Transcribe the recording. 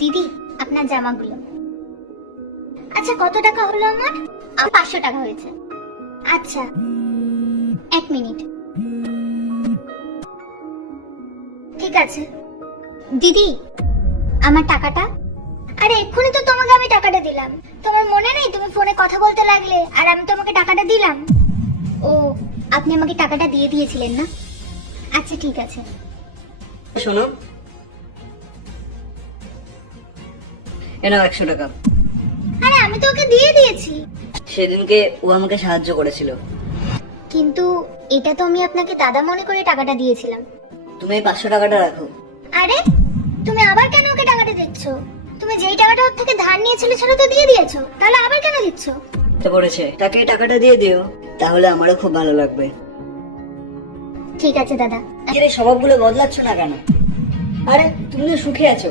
দিদি, আপনার জামাগুলো। আচ্ছা, কত টাকা হলো আমার? 500 টাকা হয়েছে। আচ্ছা, 1 মিনিট। ঠিক আছে। দিদি, আমার টাকাটা? আরে এক্ষুনি তো তোমাকে আমি টাকাটা দিলাম। তোমার মনে নেই? তুমি ফোনে কথা বলতে লাগলে আর আমি তোমাকে টাকাটা দিলাম। ও, আপনি আমাকে টাকাটা দিয়ে দিয়েছিলেন না? আচ্ছা ঠিক আছে। শোনো, এনাও 100 টাকা। আরে আমি তো ওকে দিয়ে দিয়েছি। সেদিনকে ও আমাকে সাহায্য করেছিল। কিন্তু এটা তো আমি আপনাকে দাদা মনে করে টাকাটা দিয়েছিলাম। তুমি এই 500 টাকাটা রাখো। আরে তুমি আবার কেন ওকে টাকাটা দিচ্ছ? তুমি যেই টাকাটা ওর থেকে ধার নিয়েছিলে সেটা তো দিয়ে দিয়েছো, তাহলে আবার কেন দিচ্ছ? তো পড়েছে, তাকে এই টাকাটা দিয়ে দিও, তাহলে আমারও খুব ভালো লাগবে। ঠিক আছে দাদা। নিজের এই স্বভাবগুলো বদলাচ্ছ না কেন? আরে তুমি তো সুখে আছো।